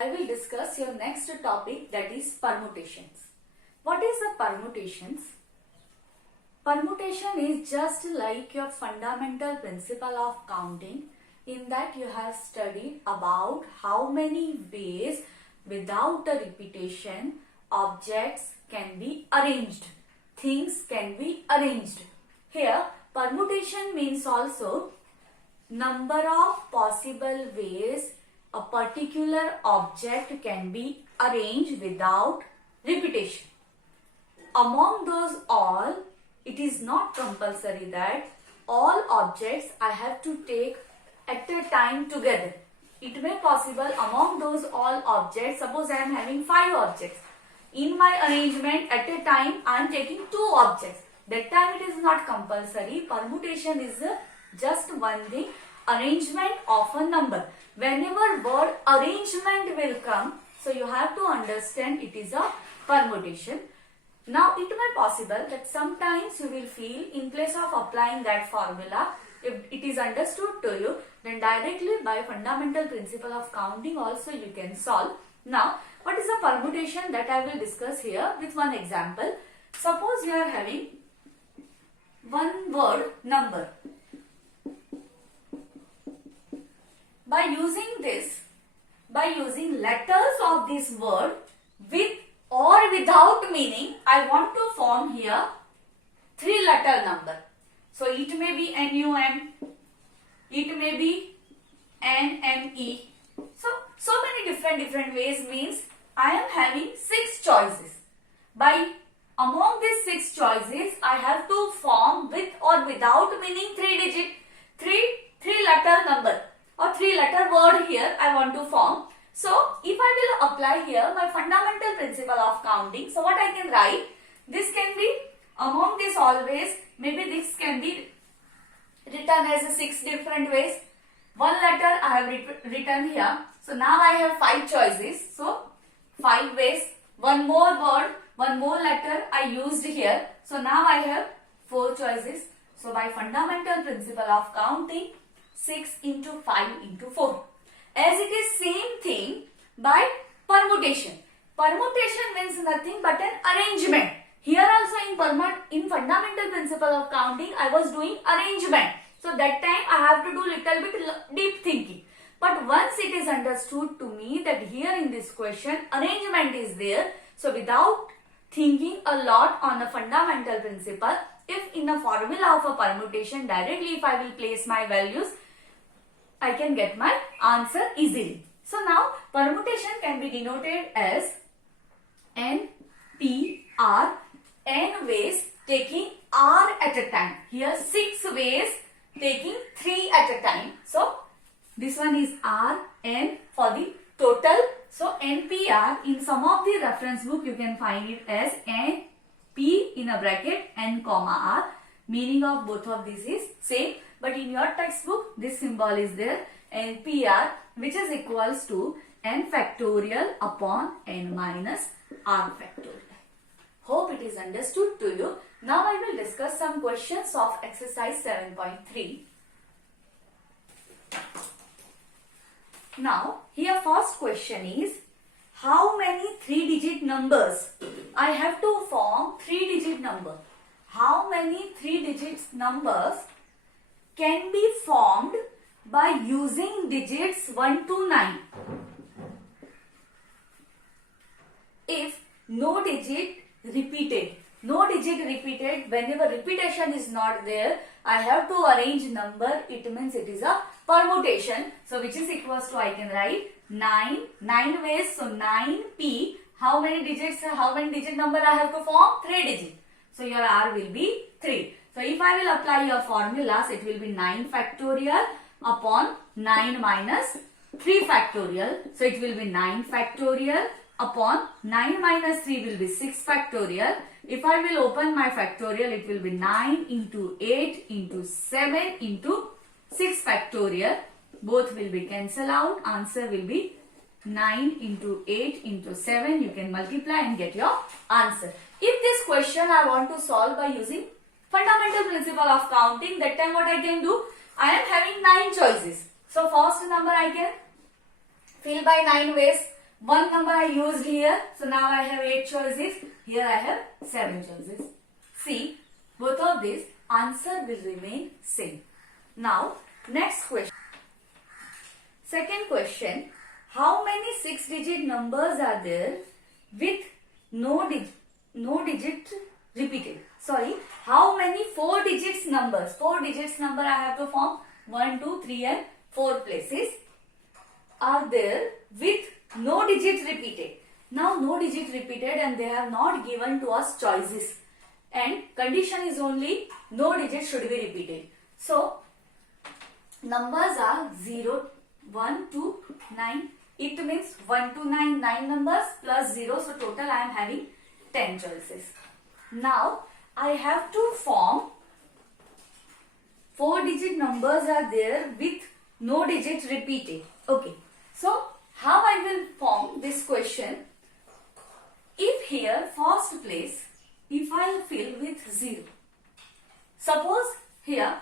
I will discuss your next topic, that is permutations. What is the permutations? Permutation is just like your fundamental principle of counting. In that you have studied about how many ways without a repetition objects can be arranged. Things can be arranged. Here permutation means also number of possible ways a particular object can be arranged without repetition. Among those all, it is not compulsory that all objects I have to take at a time together. It may possible among those all objects, suppose I am having 5 objects. In my arrangement at a time I am taking 2 objects. That time it is not compulsory. Permutation is just one thing, arrangement of a number. Whenever word arrangement will come, so you have to understand it is a permutation. Now it may possible that sometimes you will feel in place of applying that formula, if it is understood to you, then directly by fundamental principle of counting also you can solve. Now what is the permutation that I will discuss here with one example. Suppose you are having one word number. By using letters of this word with or without meaning, I want to form here 3-letter number. So it may be NUM, it may be NME. So many different ways means I am having 6 choices. By among these 6 choices, I have to form with or without meaning 3-letter number or 3-letter word here I want to form. So if I will apply here my fundamental principle of counting, so what I can write, this can be among this always, maybe this can be written as 6 different ways. 1 letter I have written here. So now I have 5 choices. So 5 ways. One more word, one more letter I used here. So now I have 4 choices. So by fundamental principle of counting, 6 into 5 into 4. As it is same thing by permutation. Permutation means nothing but an arrangement. Here also in fundamental principle of counting, I was doing arrangement. So that time I have to do little bit deep thinking. But once it is understood to me that here in this question arrangement is there. So without thinking a lot on a fundamental principle, if in a formula of a permutation directly if I will place my values, I can get my answer easily. So now permutation can be denoted as N, P, R, N ways taking R at a time. Here 6 ways taking 3 at a time. So this one is R, N for the total. So NPR, in some of the reference book you can find it as N, P in a bracket, N comma R. Meaning of both of these is same. But in your textbook, this symbol is there, NPR, which is equals to N factorial upon N minus R factorial. Hope it is understood to you. Now I will discuss some questions of exercise 7.3. Now, here first question is, how many 3-digit numbers? I have to form 3-digit number. How many 3-digit numbers can be formed by using digits 1 to 9? If no digit repeated, whenever repetition is not there, I have to arrange number, it means it is a permutation. So which is equals to, I can write 9 ways. So 9p, how many digit number I have to form? 3 digit. So your R will be 3. So if I will apply your formulas, it will be 9 factorial upon 9 minus 3 factorial. So it will be 9 factorial upon 9 minus 3 will be 6 factorial. If I will open my factorial, it will be 9 into 8 into 7 into 6 factorial. Both will be cancelled out. Answer will be 9 into 8 into 7. You can multiply and get your answer. If this question I want to solve by using fundamental principle of counting, that time what I can do? I am having 9 choices. So first number I can fill by 9 ways. one number I used here. So now I have 8 choices. Here I have 7 choices. See, both of these answer will remain same. Now, next question. Second question. How many 6-digit numbers are there with no digit repeated? Sorry, how many 4 digits numbers? 4 digits number I have to form 1, 2, 3 and 4 places are there with no digit repeated. Now no digit repeated and they have not given to us choices. And condition is only no digit should be repeated. So numbers are 0, 1 to 9. It means 1 to 9, 9 numbers plus 0. So total I am having 10 choices. Now I have to form 4 digit numbers are there with no digit repeated. Okay. So how I will form this question? If here first place, if I fill with 0. Suppose here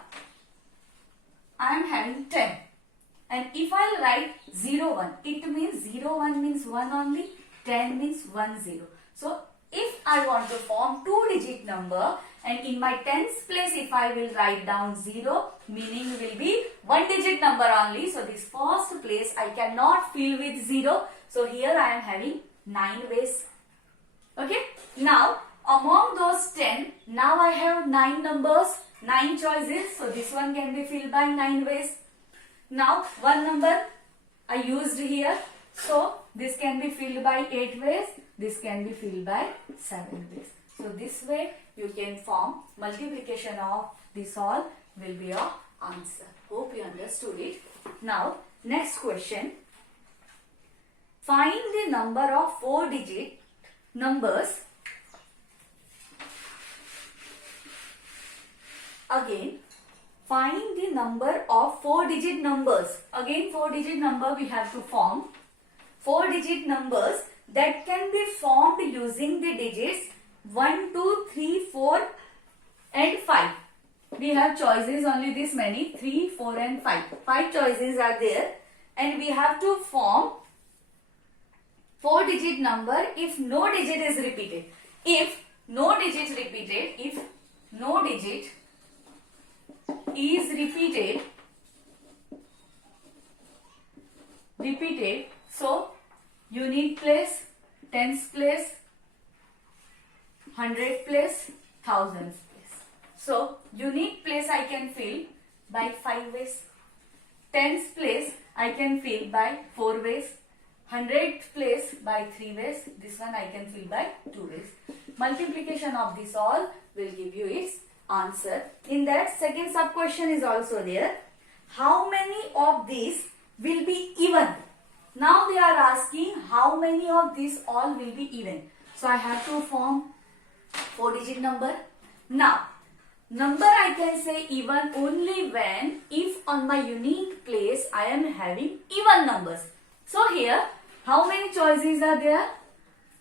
I am having 10. And if I write 0, 1, it means 0, 1 means 1 only, 10 means 1, 0. So if I want to form 2-digit number and in my tens place if I will write down 0, meaning will be 1-digit number only. So this first place I cannot fill with 0. So here I am having 9 ways. Okay. Now among those 10, now I have 9 numbers, 9 choices. So this one can be filled by 9 ways. Now one number I used here. So this can be filled by 8 ways. This can be filled by 7 ways. So this way you can form multiplication of this all will be your answer. Hope you understood it. Now next question. Find the number of 4-digit numbers. Again, find the number of 4-digit numbers. Again 4-digit number we have to form. 4-digit numbers that can be formed using the digits 1, 2, 3, 4 and 5. We have choices only this many, 3, 4 and 5. 5 choices are there and we have to form 4-digit number if no digit is repeated. If no digit is repeated, so unit place, tens place, 100 place, thousands place. So unit place I can fill by 5 ways. Tens place I can fill by 4 ways. 100 place by 3 ways. This one I can fill by 2 ways. Multiplication of this all will give you its answer. In that second sub question is also there. How many of these will be even? Now they are asking how many of these all will be even. So I have to form 4-digit number. Now number I can say even only when if on my unique place I am having even numbers. So here how many choices are there?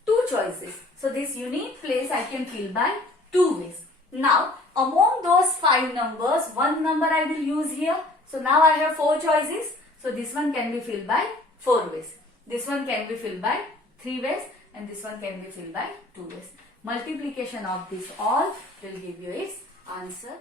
2 choices. So this unique place I can fill by 2 ways. Now among those 5 numbers, one number I will use here. So now I have 4 choices. So this one can be filled by 4 ways. This one can be filled by 3 ways and this one can be filled by 2 ways. Multiplication of this all will give you its answer.